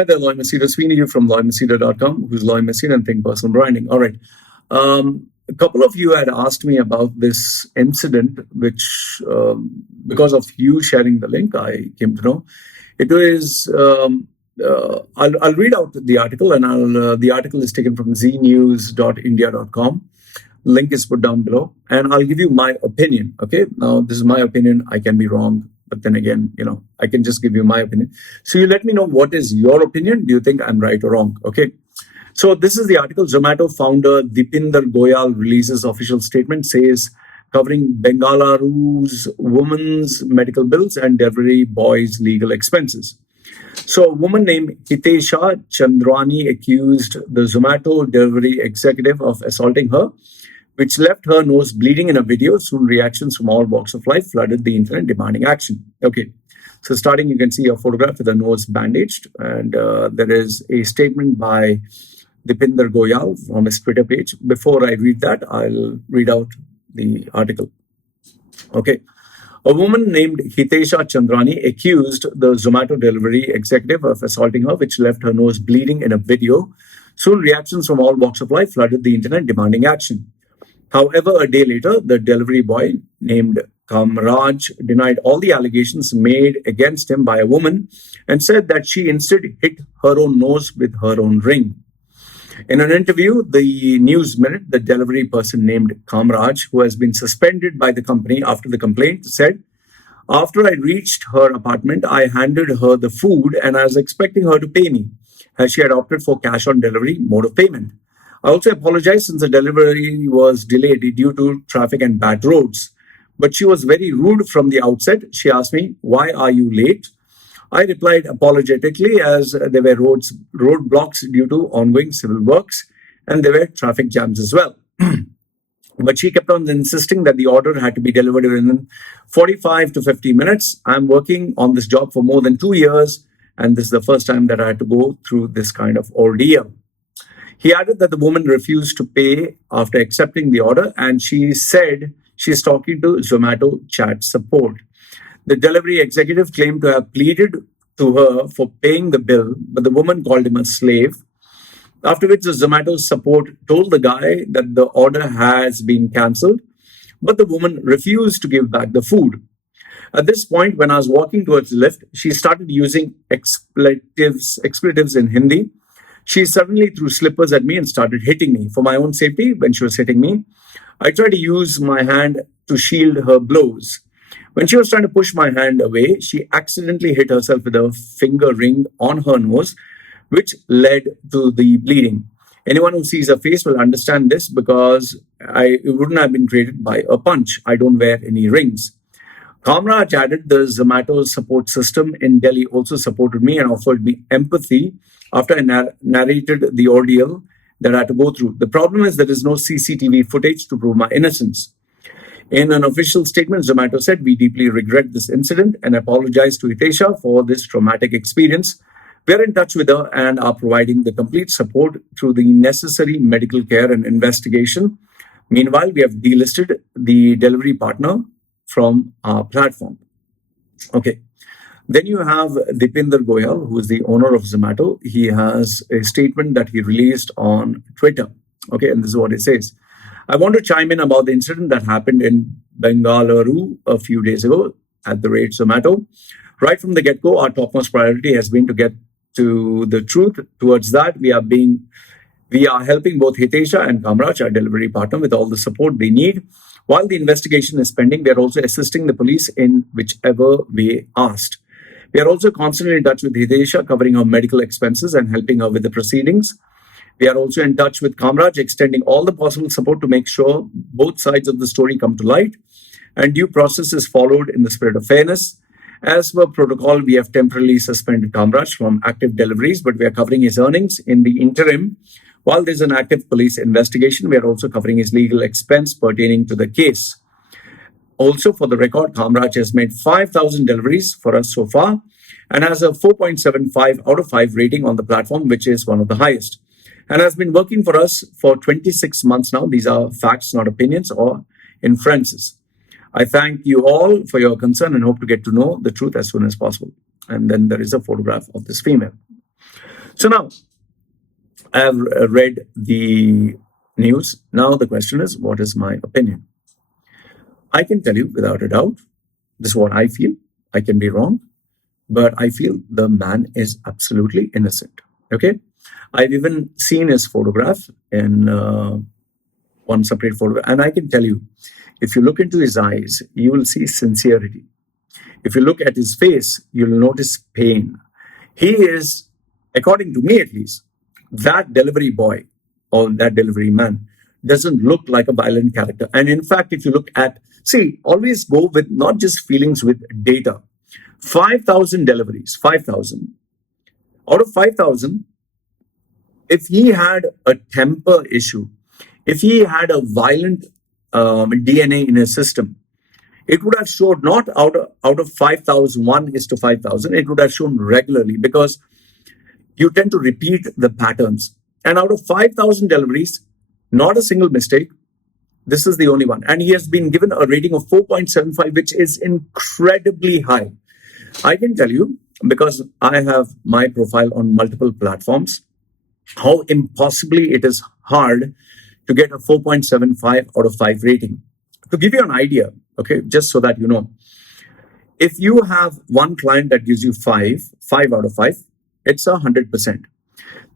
Hi there, Loy Machedo. Sweeney you from loymachedo.com, who's Loy Machedo and Think Personal Branding. All right. A couple of you had asked me about this incident, which, because of you sharing the link, I came to know. It is, I'll read out the article, and the article is taken from znews.india.com. Link is put down below, and I'll give you my opinion. Okay. Now, this is my opinion. I can be wrong. But then again, I can just give you my opinion. So you let me know, what is your opinion? Do you think I'm right or wrong? Okay. So this is the article. Zomato founder Deepinder Goyal releases official statement, says covering Bengaluru's women's medical bills and delivery boys' legal expenses. So a woman named Hitesha Chandranee accused the Zomato delivery executive of assaulting her, which left her nose bleeding in a video. Soon reactions from all walks of life flooded the internet demanding action. Okay, so starting, you can see a photograph with the nose bandaged, and there is a statement by Deepinder Goyal on his Twitter page. Before I read that, I'll read out the article. Okay. A woman named Hitesha Chandranee accused the Zomato delivery executive of assaulting her, which left her nose bleeding in a video. Soon reactions from all walks of life flooded the internet demanding action. However, a day later, the delivery boy named Kamaraj denied all the allegations made against him by a woman and said that she instead hit her own nose with her own ring. In an interview, the News Minute, the delivery person named Kamaraj, who has been suspended by the company after the complaint, said, "After I reached her apartment, I handed her the food and I was expecting her to pay me, as she had opted for cash on delivery mode of payment. I also apologize since the delivery was delayed due to traffic and bad roads. But she was very rude from the outset. She asked me, 'Why are you late?' I replied apologetically, as there were roadblocks due to ongoing civil works, and there were traffic jams as well. But she kept on insisting that the order had to be delivered within 45 to 50 minutes. I'm working on this job for more than 2 years, and this is the first time that I had to go through this kind of ordeal." He added that the woman refused to pay after accepting the order, and she said she's talking to Zomato chat support. The delivery executive claimed to have pleaded to her for paying the bill, but the woman called him a slave. After which the Zomato support told the guy that the order has been cancelled, but the woman refused to give back the food. At this point, when I was walking towards the lift, she started using expletives in Hindi. She suddenly threw slippers at me and started hitting me. For my own safety, when she was hitting me, I tried to use my hand to shield her blows. When she was trying to push my hand away, she accidentally hit herself with a finger ring on her nose, which led to the bleeding. Anyone who sees her face will understand this, because it wouldn't have been created by a punch. I don't wear any rings. Kamaraj added, the Zomato support system in Delhi also supported me and offered me empathy after I narrated the ordeal that I had to go through. The problem is there is no CCTV footage to prove my innocence. In an official statement, Zomato said, "We deeply regret this incident and apologize to Hitesha for this traumatic experience. We are in touch with her and are providing the complete support through the necessary medical care and investigation. Meanwhile, we have delisted the delivery partner from our platform." Okay. Then you have Deepinder Goyal, who is the owner of Zomato. He has a statement that he released on Twitter. Okay, and this is what it says. "I want to chime in about the incident that happened in Bengaluru a few days ago at the rate Zomato. Right from the get-go, our topmost priority has been to get to the truth. Towards that, we are helping both Hitesha and Kamaraj, our delivery partner, with all the support they need. While the investigation is pending, we are also assisting the police in whichever way asked. We are also constantly in touch with Hitesha, covering her medical expenses and helping her with the proceedings. We are also in touch with Kamaraj, extending all the possible support to make sure both sides of the story come to light and due process is followed in the spirit of fairness. As per protocol, we have temporarily suspended Kamaraj from active deliveries, but we are covering his earnings in the interim. While there's an active police investigation, we are also covering his legal expense pertaining to the case. Also, for the record, Kamaraj has made 5,000 deliveries for us so far and has a 4.75 out of 5 rating on the platform, which is one of the highest, and has been working for us for 26 months now. These are facts, not opinions or inferences. I thank you all for your concern and hope to get to know the truth as soon as possible." And then there is a photograph of this female. So now I have read the news. Now the question is, what is my opinion? I can tell you without a doubt, this is what I feel. I can be wrong, but I feel the man is absolutely innocent. Okay. I've even seen his photograph in one separate photograph, and I can tell you, if you look into his eyes, you will see sincerity. If you look at his face, you'll notice pain. He is, according to me at least, that delivery boy or that delivery man doesn't look like a violent character. And in fact, if you look at, see, always go with not just feelings, with data. 5,000 deliveries, 5,000. Out of 5,000, if he had a temper issue, if he had a violent DNA in his system, it would have showed not out of 5,000, 1:5,000, it would have shown regularly, because you tend to repeat the patterns. And out of 5,000 deliveries, not a single mistake. This is the only one. And he has been given a rating of 4.75, which is incredibly high. I can tell you, because I have my profile on multiple platforms, how impossibly it is hard to get a 4.75 out of 5 rating. To give you an idea, okay, just so that you know, if you have one client that gives you 5 out of 5, it's 100%.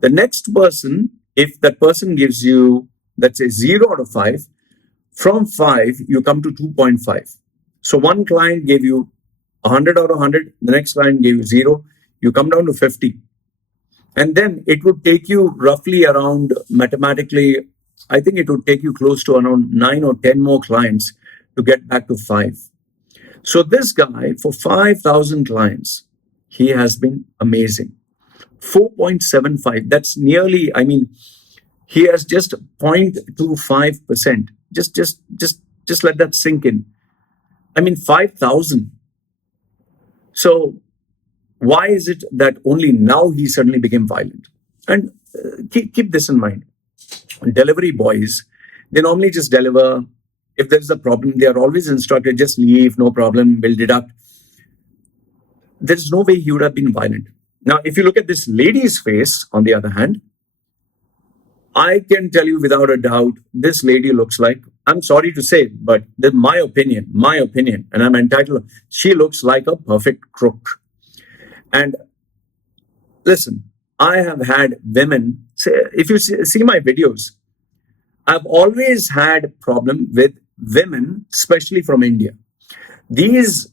The next person, if that person gives you, let's say, 0 out of 5, from 5, you come to 2.5. So one client gave you 100 out of 100, the next client gave you 0, you come down to 50. And then it would take you roughly around, mathematically, I think it would take you close to around 9 or 10 more clients to get back to 5. So this guy, for 5,000 clients, he has been amazing. 4.75, that's nearly, I mean, he has just 0.25%. Just let that sink in. I mean, 5,000. So why is it that only now he suddenly became violent? And keep this in mind. Delivery boys, they normally just deliver. If there's a problem, they are always instructed, just leave, no problem, we'll deduct. There's no way he would have been violent. Now, if you look at this lady's face, on the other hand, I can tell you without a doubt, this lady looks like, I'm sorry to say, but my opinion, and I'm entitled, she looks like a perfect crook. And listen, I have had women say, if you see my videos, I've always had problem with women, especially from India. These,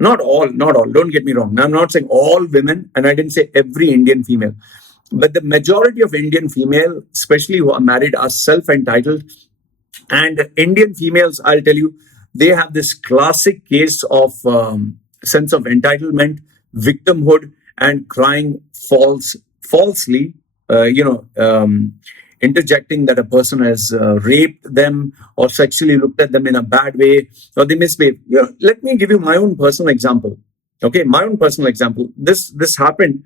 not all, don't get me wrong. I'm not saying all women, and I didn't say every Indian female, but the majority of Indian female, especially who are married, are self-entitled. And Indian females, I'll tell you, they have this classic case of sense of entitlement, victimhood, and crying falsely, interjecting that a person has raped them or sexually looked at them in a bad way, or they misbehave. Let me give you my own personal example. Okay, my own personal example. This happened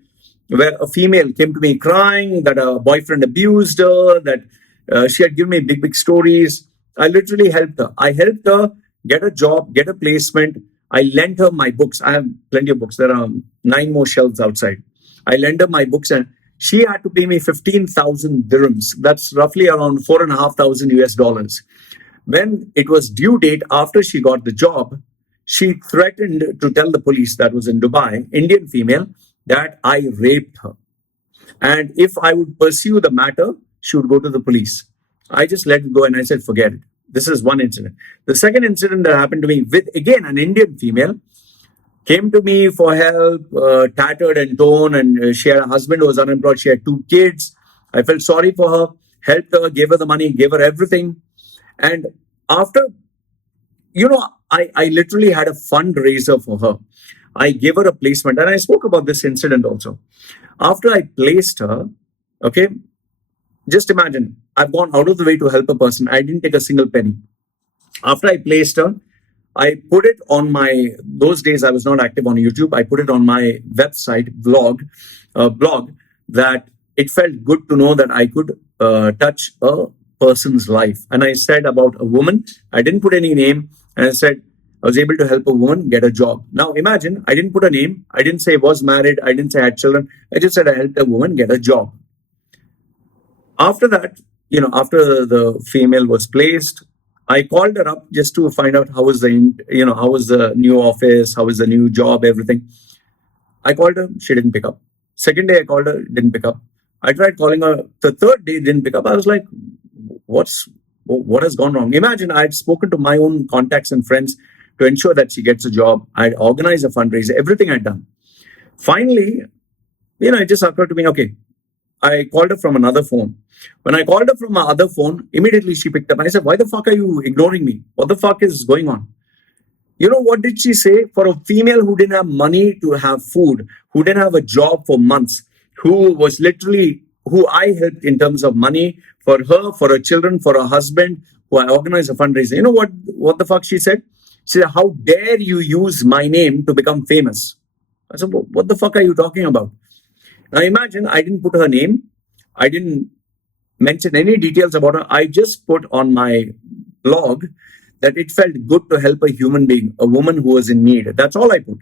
where a female came to me crying that a boyfriend abused her, that she had given me big stories. I literally helped her. I helped her get a job, get a placement. I lent her my books. I have plenty of books. There are 9 more shelves outside. I lent her my books, and she had to pay me 15,000 dirhams. That's roughly around $4,500 US. When it was due date after she got the job, she threatened to tell the police, that was in Dubai, Indian female, that I raped her. And if I would pursue the matter, she would go to the police. I just let it go and I said, forget it. This is one incident. The second incident that happened to me with, again, an Indian female, came to me for help, tattered and torn, and she had a husband who was unemployed. She had 2 kids. I felt sorry for her, helped her, gave her the money, gave her everything. And after, I literally had a fundraiser for her. I gave her a placement, and I spoke about this incident also. After I placed her, okay, just imagine, I've gone out of the way to help a person. I didn't take a single penny. After I placed her, I put it on those days I was not active on YouTube. I put it on my website, blog, that it felt good to know that I could touch a person's life. And I said about a woman, I didn't put any name, and I said, I was able to help a woman get a job. Now imagine, I didn't put a name. I didn't say was married. I didn't say I had children. I just said I helped a woman get a job. After that, after the female was placed, I called her up just to find out how was the new office, how was the new job, everything. I called her, she didn't pick up. Second day I called her, didn't pick up. I tried calling her the third day, didn't pick up. I was like, what has gone wrong? Imagine I had spoken to my own contacts and friends to ensure that she gets a job. I'd organized a fundraiser, everything I'd done. Finally, it just occurred to me, okay, I called her from another phone. When I called her from my other phone, immediately she picked up. I said, why the fuck are you ignoring me? What the fuck is going on? You know what did she say? For a female who didn't have money to have food, who didn't have a job for months, who I helped in terms of money for her, for her children, for her husband, who I organized a fundraiser. You know what the fuck she said? She said, how dare you use my name to become famous? I said, what the fuck are you talking about? Now imagine I didn't put her name. I didn't mention any details about her. I just put on my blog that it felt good to help a human being, a woman who was in need. That's all I put.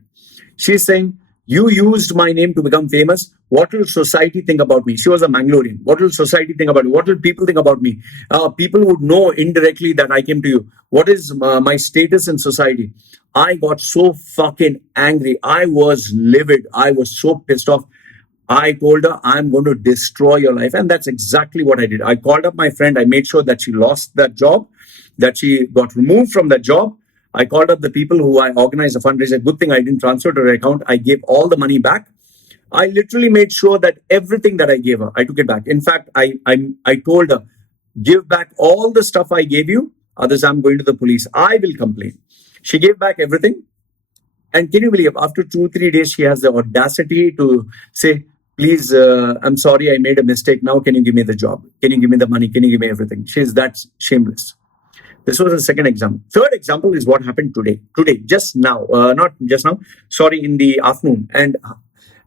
She's saying, you used my name to become famous. What will society think about me? She was a Mangalorean. What will society think about me? What will people think about me? People would know indirectly that I came to you. What is my status in society? I got so fucking angry. I was livid. I was so pissed off. I told her, I'm going to destroy your life. And that's exactly what I did. I called up my friend. I made sure that she lost that job, that she got removed from that job. I called up the people who I organized a fundraiser. Good thing I didn't transfer to her account. I gave all the money back. I literally made sure that everything that I gave her, I took it back. In fact, I told her, give back all the stuff I gave you. Others, I'm going to the police. I will complain. She gave back everything. And can you believe, after 2-3 days, she has the audacity to say, please, I'm sorry, I made a mistake. Now, can you give me the job? Can you give me the money? Can you give me everything? She's that shameless. This was the second example. Third example is what happened today. Today, just now, not just now, sorry, in the afternoon.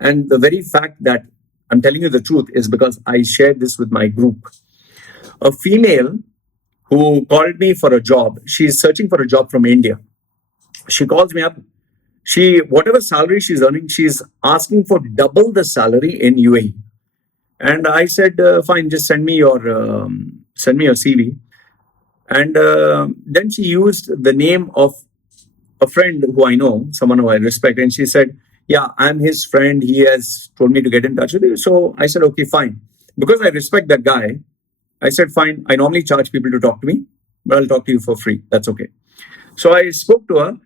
And the very fact that I'm telling you the truth is because I shared this with my group. A female who called me for a job, she's searching for a job from India. She calls me up. Whatever salary she's earning, she's asking for double the salary in UAE. And I said, fine, just send me your CV. And then she used the name of a friend who I know, someone who I respect. And she said, yeah, I'm his friend. He has told me to get in touch with you. So I said, okay, fine. Because I respect that guy, I said, fine. I normally charge people to talk to me, but I'll talk to you for free. That's okay. So I spoke to her.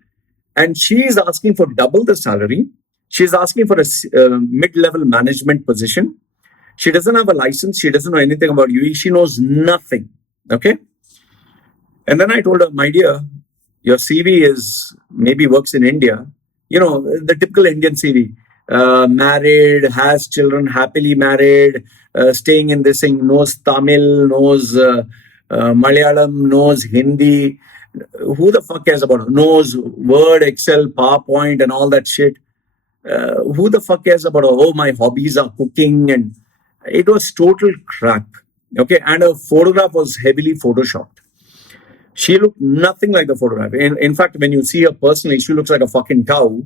And she is asking for double the salary. She's asking for a mid-level management position. She doesn't have a license. She doesn't know anything about UAE. She knows nothing. Okay. And then I told her, my dear, your CV maybe works in India. The typical Indian CV. Married, has children, happily married, staying in this thing, knows Tamil, knows Malayalam, knows Hindi. Who the fuck cares about it? Knows Word, Excel, PowerPoint and all that shit. Who the fuck cares about, my hobbies are cooking, and it was total crap. Okay, and her photograph was heavily photoshopped. She looked nothing like the photograph. In fact, when you see her personally, she looks like a fucking cow.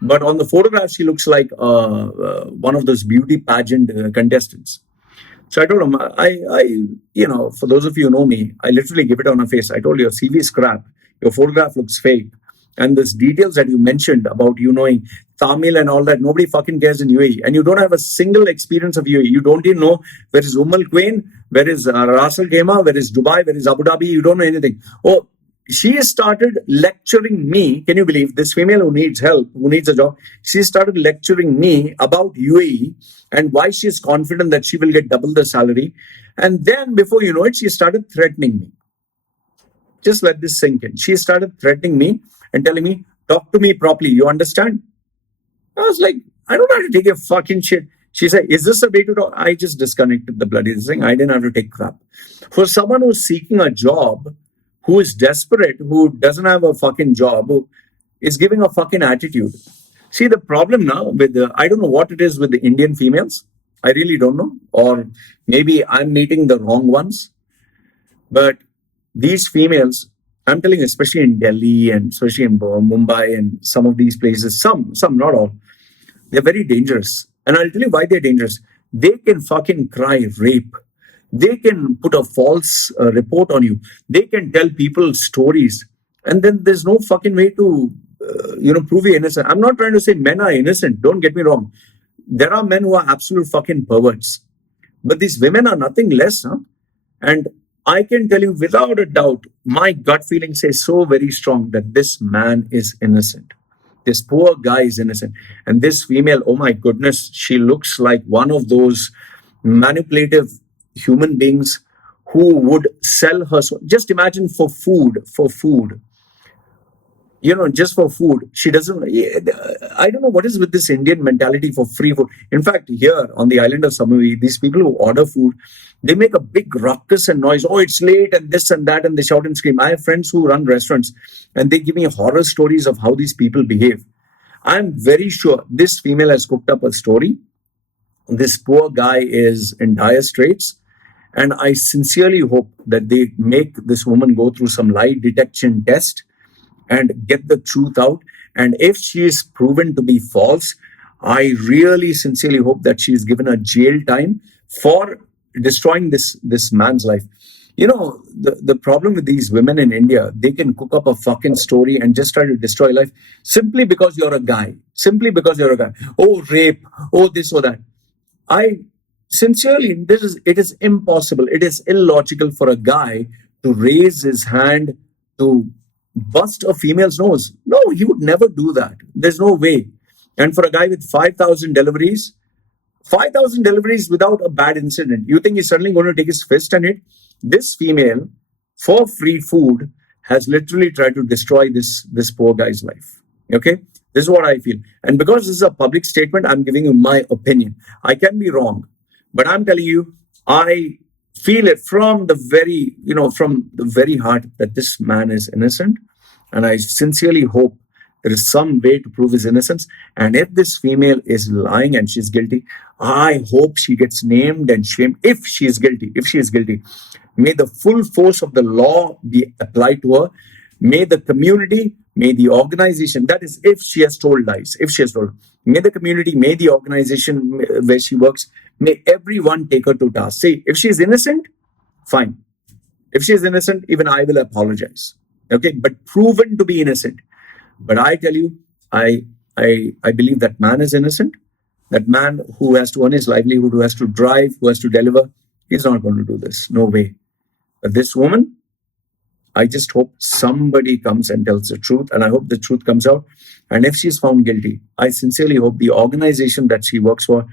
But on the photograph, she looks like one of those beauty pageant contestants. So I told him, for those of you who know me, I literally give it on her face. I told you, your CV is crap. Your photograph looks fake. And these details that you mentioned about you knowing Tamil and all that, nobody fucking cares in UAE. And you don't have a single experience of UAE. You don't even know where is Al Quain, where is Ras Al Khaimah, where is Dubai, where is Abu Dhabi. You don't know anything. Oh, she started lecturing me. Can you believe this female who needs help, who needs a job? She started lecturing me about UAE and why she is confident that she will get double the salary. And then before you know it, she started threatening me. Just let this sink in. She started threatening me and telling me, talk to me properly. You understand? I was like, I don't have to take a fucking shit. She said, is this a way to talk? I just disconnected the bloody thing. I didn't have to take crap. For someone who's seeking a job, who is desperate, who doesn't have a fucking job, who is giving a fucking attitude. See, the problem now with I don't know what it is with the Indian females. I really don't know. Or maybe I'm meeting the wrong ones. But these females, I'm telling you, especially in Delhi and especially in Mumbai and some of these places, some, not all, they're very dangerous. And I'll tell you why they're dangerous. They can fucking cry rape. They can put a false report on you. They can tell people stories. And then there's no fucking way to, prove you're innocent. I'm not trying to say men are innocent. Don't get me wrong. There are men who are absolute fucking perverts. But these women are nothing less, huh? And I can tell you without a doubt, my gut feeling says so very strong that this man is innocent. This poor guy is innocent. And this female, oh my goodness, she looks like one of those manipulative human beings who would sell her soul. Just imagine for food, just for food. She doesn't, I don't know what is with this Indian mentality for free food. In fact, here on the island of Samui, these people who order food, they make a big ruckus and noise. Oh, it's late and this and that, and they shout and scream. I have friends who run restaurants and they give me horror stories of how these people behave. I'm very sure this female has cooked up a story. This poor guy is in dire straits. And I sincerely hope that they make this woman go through some lie detection test and get the truth out. And if she is proven to be false, I really sincerely hope that she is given a jail time for destroying this man's life. The problem with these women in India, they can cook up a fucking story and just try to destroy life simply because you're a guy. Simply because you're a guy. Oh, rape. Oh, this or that. I sincerely, it is impossible. It is illogical for a guy to raise his hand to bust a female's nose. No, he would never do that. There's no way. And for a guy with 5,000 deliveries without a bad incident, you think he's suddenly going to take his fist and hit? This female, for free food, has literally tried to destroy this poor guy's life. Okay? This is what I feel. And because this is a public statement, I'm giving you my opinion. I can be wrong, but I'm telling you, I feel it from the very heart that this man is innocent. And I sincerely hope there is some way to prove his innocence. And if this female is lying and she's guilty, I hope she gets named and shamed if she is guilty. May the full force of the law be applied to her. May the community, may the organization, that is if she has told lies, may the community, may the organization where she works, may everyone take her to task. Say, if she is innocent, fine. If she is innocent, even I will apologize. Okay, but proven to be innocent. But I tell you, I believe that man is innocent. That man who has to earn his livelihood, who has to drive, who has to deliver, he's not going to do this. No way. But this woman, I just hope somebody comes and tells the truth, and I hope the truth comes out. And if she's found guilty, I sincerely hope the organization that she works for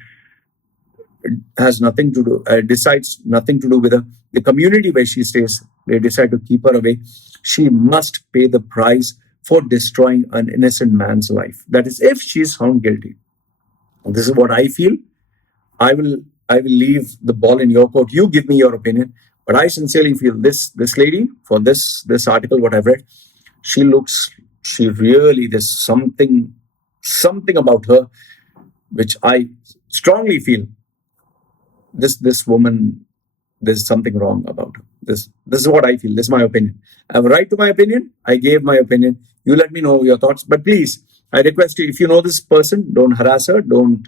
has nothing to do, decides nothing to do with her. The community where she stays, they decide to keep her away. She must pay the price for destroying an innocent man's life. That is, if she is found guilty. This is what I feel. I will leave the ball in your court. You give me your opinion. But I sincerely feel this lady, for this article, what I've read, there's something about her which I strongly feel this woman, there's something wrong about her. This is what I feel. This is my opinion. I have a right to my opinion. I gave my opinion. You let me know your thoughts. But please, I request you, if you know this person, don't harass her, don't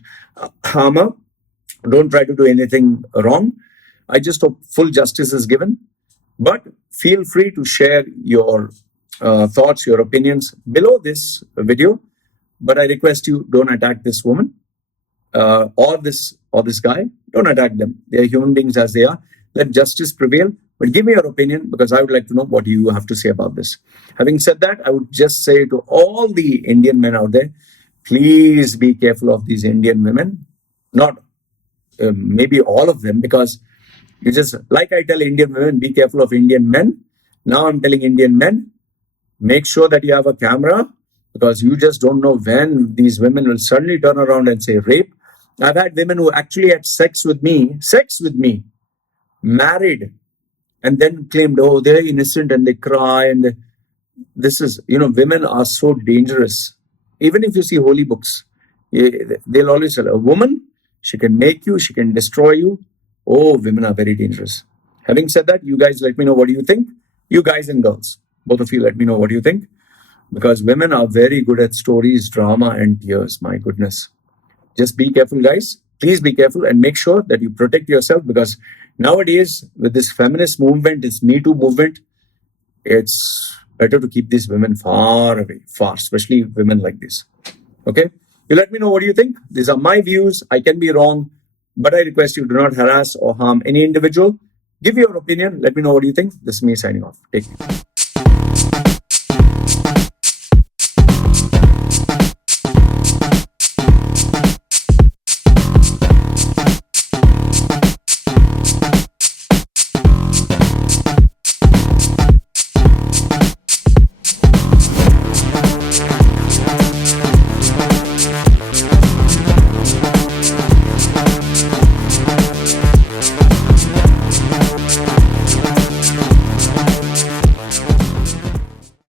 harm her, don't try to do anything wrong. I just hope full justice is given. But feel free to share your thoughts, your opinions below this video. But I request you, don't attack this woman or this guy. Don't attack them. They are human beings as they are. Let justice prevail. But give me your opinion, because I would like to know what you have to say about this. Having said that, I would just say to all the Indian men out there, please be careful of these Indian women. Not maybe all of them, because you just, like I tell Indian women, be careful of Indian men. Now I'm telling Indian men, make sure that you have a camera, because you just don't know when these women will suddenly turn around and say rape. I've had women who actually had sex with me, married, and then claimed, oh, they're innocent, and they cry. And this is, women are so dangerous. Even if you see holy books, they'll always tell a woman, she can make you, she can destroy you. Oh, women are very dangerous. Having said that, you guys let me know what do you think, you guys and girls. Both of you, let me know what you think. Because women are very good at stories, drama, and tears. My goodness. Just be careful, guys. Please be careful and make sure that you protect yourself, because nowadays, with this feminist movement, this Me Too movement, it's better to keep these women far away, far, especially women like this. Okay? You let me know what you think. These are my views. I can be wrong, but I request you do not harass or harm any individual. Give your opinion. Let me know what you think. This is me signing off. Take care.